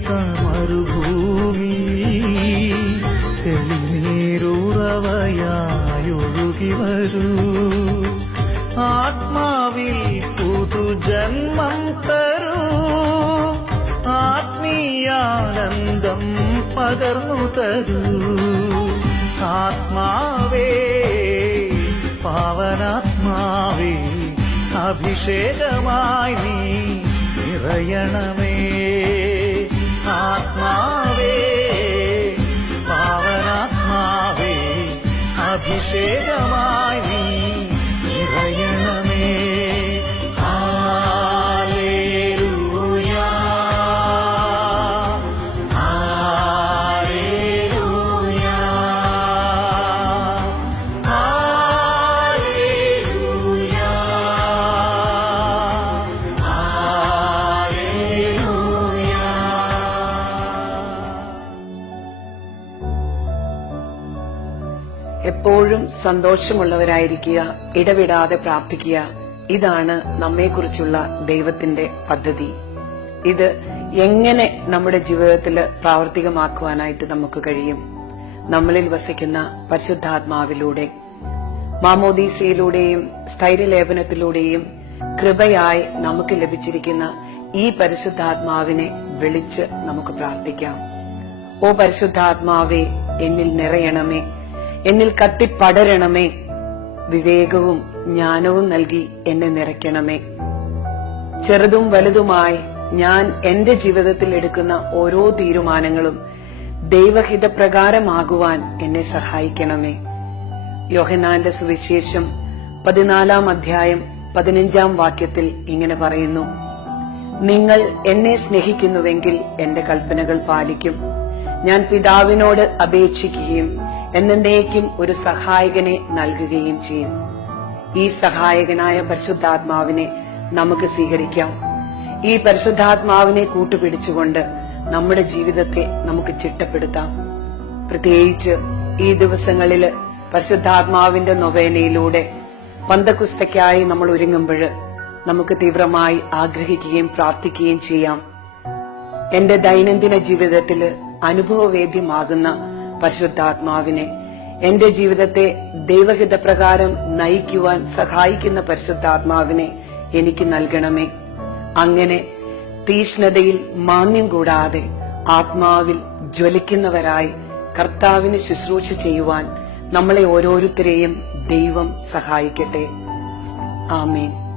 തീർത്ത ആത്മാവിൽ പുതുജന്മം ആത്മീയാനന്ദം ആത്മാവേ അഭിഷേകമായി നീ നിറയണമേ. അഭിഷേകമായി നീ എപ്പോഴും സന്തോഷമുള്ളവരായിരിക്കുക ഇടവിടാതെ പ്രാർത്ഥിക്കുക. ഇതാണ് നമ്മെക്കുറിച്ചുള്ള ദൈവത്തിന്റെ പദ്ധതി. ഇത് എങ്ങനെ നമ്മുടെ ജീവിതത്തിൽ പ്രാവർത്തികമാക്കുവാനായിട്ട് നമുക്ക് കഴിയും? നമ്മളിൽ വസിക്കുന്ന പരിശുദ്ധാത്മാവിലൂടെ മാമോദീസയിലൂടെയും സ്ഥൈര്യലേപനത്തിലൂടെയും കൃപയായി നമുക്ക് ലഭിച്ചിരിക്കുന്ന ഈ പരിശുദ്ധാത്മാവിനെ വിളിച്ച് നമുക്ക് പ്രാർത്ഥിക്കാം. ഓ പരിശുദ്ധാത്മാവേ എന്നിൽ നിറയണമേ. എന്നിൽ കത്തിപ്പടരണമേ വിവേകവും ജ്ഞാനവും നൽകി എന്നെ നിറയ്ക്കണമേ. ചെറുതും വലുതുമായി ഞാൻ എന്റെ ജീവിതത്തിൽ എടുക്കുന്ന ഓരോ തീരുമാനങ്ങളും ദൈവഹിതപ്രകാരമാകുവാൻ എന്നെ സഹായിക്കണമേ. യോഹനാന്റെ സുവിശേഷം പതിനാലാം അധ്യായം പതിനഞ്ചാം വാക്യത്തിൽ ഇങ്ങനെ പറയുന്നു. നിങ്ങൾ എന്നെ സ്നേഹിക്കുന്നുവെങ്കിൽ എന്റെ കൽപ്പനകൾ പാലിക്കും. ഞാൻ പിതാവിനോട് അപേക്ഷിക്കുകയും എന്നേക്കും ഒരു സഹായകനെ നൽകുകയും ചെയ്യും. ഈ സഹായകനായ പരിശുദ്ധാത്മാവിനെ നമുക്ക് സ്വീകരിക്കാം. ഈ പരിശുദ്ധാത്മാവിനെ കൂട്ടുപിടിച്ചുകൊണ്ട് നമ്മുടെ ജീവിതത്തെ നമുക്ക് ചിട്ടപ്പെടുത്താം. പ്രത്യേകിച്ച് ഈ ദിവസങ്ങളിൽ പരിശുദ്ധാത്മാവിന്റെ നൊവേനയിലൂടെ പന്തക്കുസ്തയ്ക്കായി നമ്മൾ ഒരുങ്ങുമ്പോൾ നമുക്ക് തീവ്രമായി ആഗ്രഹിക്കുകയും പ്രാർത്ഥിക്കുകയും ചെയ്യാം. എന്റെ ദൈനംദിന ജീവിതത്തിൽ അനുഭവവേദ്യമാകുന്ന പരിശുദ്ധാത്മാവിനെ. എന്റെ ജീവിതത്തെ ദൈവഹിതപ്രകാരം നയിക്കുവാൻ സഹായിക്കുന്ന പരിശുദ്ധാത്മാവിനെ എനിക്ക് നൽകണമേ. അങ്ങനെ തീഷ്ണതയിൽ മാന്യം കൂടാതെ ആത്മാവിൽ ജ്വലിക്കുന്നവരായി കർത്താവിന് ശുശ്രൂഷ ചെയ്യുവാൻ നമ്മളെ ഓരോരുത്തരെയും ദൈവം സഹായിക്കട്ടെ. ആമേൻ.